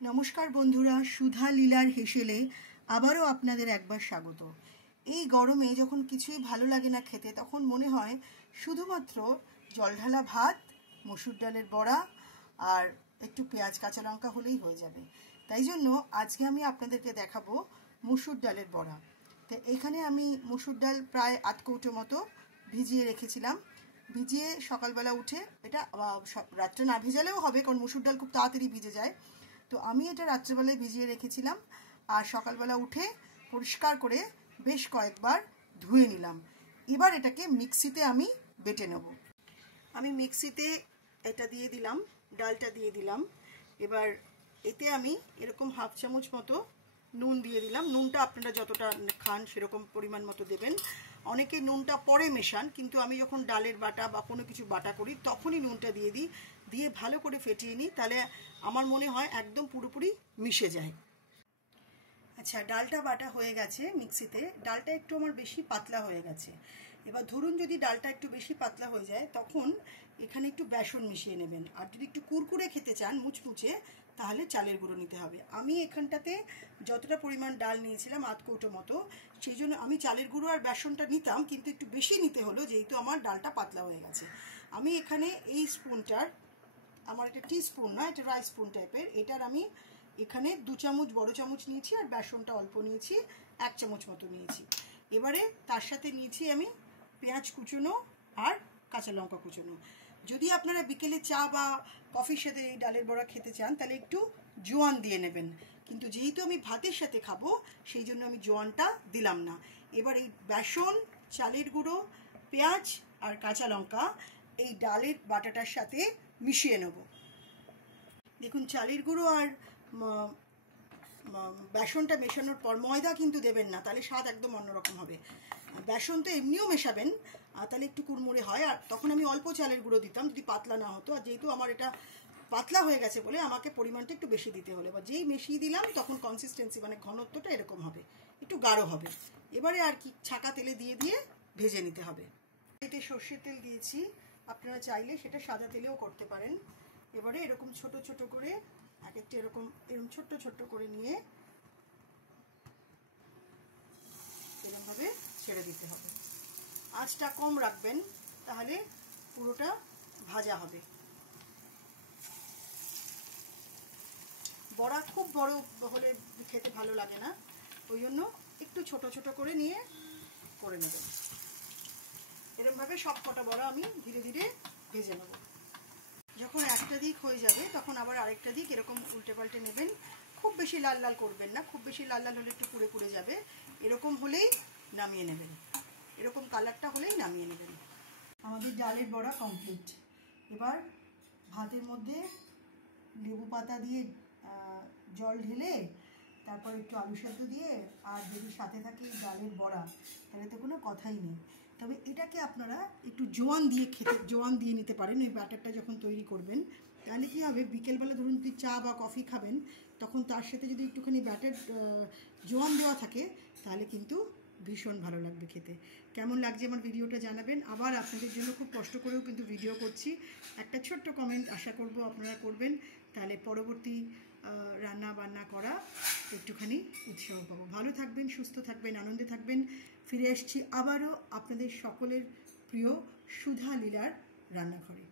নমস্কার বন্ধুরা, সুধা লীলার হেসেলে আবারও আপনাদের একবার স্বাগত। এই গরমে যখন কিছুই ভালো লাগে না খেতে, তখন মনে হয় শুধুমাত্র জলঢালা ভাত, মসুর ডালের বড়া আর একটু পেঁয়াজ কাঁচা লঙ্কা হলেই হয়ে যাবে। তাই জন্য আজকে আমি আপনাদেরকে দেখাবো মসুর ডালের বড়া। তো এখানে আমি মসুর ডাল প্রায় 8 কৌটো মতো ভিজিয়ে রেখেছিলাম। ভিজিয়ে সকালবেলা উঠে, এটা রাত্রে না ভেজালেও হবে, কারণ মসুর ডাল খুব তাড়াতাড়ি ভিজে যায়। তো আমি এটা রাত্রেবেলায় ভিজিয়ে রেখেছিলাম আর সকালবেলা উঠে পরিষ্কার করে বেশ কয়েকবার ধুয়ে নিলাম। এবার এটাকে মিক্সিতে আমি বেটে নেব। আমি মিক্সিতে এটা দিয়ে দিলাম, ডালটা দিয়ে দিলাম। এবার এতে আমি এরকম হাফ চামচ মতো নুন দিয়ে দিলাম। নুনটা আপনারা যতটা খান সেরকম পরিমাণ মতো দেবেন। অনেকে নুনটা পরে মেশান, কিন্তু আমি যখন ডালের বাটা বা কোনো কিছু বাটা করি তখনই নুনটা দিয়ে দিই, দিয়ে ভালো করে ফেটিয়ে নিই, তাহলে আমার মনে হয় একদম পুরোপুরি মিশে যায়। আচ্ছা, ডালটা বাটা হয়ে গেছে মিক্সিতে। ডালটা একটু আমার বেশি পাতলা হয়ে গেছে। এবার ধরুন যদি ডালটা একটু বেশি পাতলা হয়ে যায়, তখন এখানে একটু বেসন মিশিয়ে নেবেন। আর যদি একটু কুরকুরে খেতে চান, মুচমুচে, তাহলে চালের গুঁড়ো নিতে হবে। আমি এখানটাতে যতটা পরিমাণ ডাল নিয়েছিলাম 8 কৌটো মতো, সেই জন্য আমি চালের গুঁড়ো আর বেসনটা নিতাম, কিন্তু একটু বেশি নিতে হলো যেহেতু আমার ডালটা পাতলা হয়ে গেছে। আমি এখানে এই স্পুনটার, আমার এটা টি স্পুন না, এটা রাইস স্পুন টাইপের, এটার আমি এখানে 2 চামচ বড় চামচ নিয়েছি আর বেসনটা অল্প নিয়েছি, 1 চামচ মতো নিয়েছি। এবারে তার সাথে নিয়েছি আমি পেঁয়াজ কুচোনো আর কাঁচা লঙ্কা কুচোনো। যদি আপনারা বিকেলে চা বা কফির সাথে এই ডালের বড়া খেতে চান, তাহলে একটু জোয়ান দিয়ে নেবেন, কিন্তু যেহেতু আমি ভাতের সাথে খাবো সেই জন্য আমি জোয়ানটা দিলাম না। এবার এই বেসন, চালের গুঁড়ো, পেঁয়াজ আর কাঁচা লঙ্কা এই ডালের বাটাটার সাথে মিশিয়ে নেব। দেখুন, চালের গুঁড়ো আর বেসনটা মেশানোর পর ময়দা কিন্তু দেবেন না, তাহলে স্বাদ একদম অন্যরকম হবে। বেসন তো এমনিও মেশাবেন, তাহলে একটু কুড়মুড়ে হয়। আর তখন আমি অল্প চালের গুঁড়ো দিতাম যদি পাতলা না হতো, আর যেহেতু আমার এটা পাতলা হয়ে গেছে বলে আমাকে পরিমাণটা একটু বেশি দিতে হলো। বা যেই মিশিয়ে দিলাম তখন কনসিস্টেন্সি মানে ঘনত্বটা এরকম হবে, একটু গাঢ় হবে। এবারে আর কি ছাঁকা তেলে দিয়ে দিয়ে ভেজে নিতে হবে। এতে সর্ষের তেল দিয়েছি, আপনারা চাইলে সেটা সাদা তেলেও করতে পারেন। এবারে এরকম ছোট ছোট করে এক একটা এরকম ছোট্ট ছোট্ট করে নিয়ে এরকমভাবে ছেড়ে দিতে হবে। আঁচটা কম রাখবেন, তাহলে পুরোটা ভাজা হবে। বড়া খুব বড় হলে খেতে ভালো লাগে না, ওই জন্য একটু ছোট ছোট করে নিয়ে করে নেবেন। এরকমভাবে সব কটা বড়া আমি ধীরে ধীরে ভেজে নেব। যখন একটা দিক হয়ে যাবে তখন আবার আরেকটা দিক এরকম উল্টে পাল্টে নেবেন। খুব বেশি লাল লাল করবেন না, খুব বেশি লাল লাল হলে একটু পুড়ে পুড়ে যাবে। এরকম হলেই নামিয়ে নেবেন, এরকম কালারটা হলেই নামিয়ে নেবেন। আমাদের ডালের বড়া কমপ্লিট। এবার ভাতের মধ্যে লেবু পাতা দিয়ে জল ঢেলে, তারপর একটু আলু সেদ্ধ দিয়ে, আর যদি সাথে থাকে ডালের বড়া, তাহলে তো কোনো কথাই নেই। তবে এটাকে আপনারা একটু জোয়ান দিয়ে নিতে পারেন। ওই ব্যাটারটা যখন তৈরি করবেন, তাহলে কী হবে, বিকেলবেলা ধরুন যদি চা বা কফি খাবেন, তখন তার সাথে যদি একটুখানি ব্যাটার জোয়ান দেওয়া থাকে, তাহলে কিন্তু ভীষণ ভালো লাগবে খেতে। কেমন লাগছে আমার ভিডিওটা জানাবেন। আবার আপনাদের জন্য খুব কষ্ট করেও কিন্তু ভিডিও করছি। একটা ছোট্ট কমেন্ট আশা করব আপনারা করবেন, তাহলে পরবর্তী রান্না বান্না করা একটুখানি উৎসাহ পাবো। ভালো থাকবেন, সুস্থ থাকবেন, আনন্দে থাকবেন। ফিরে আসছি আবারও আপনাদের সকলের প্রিয় সুধা লীলার রান্নাঘরে।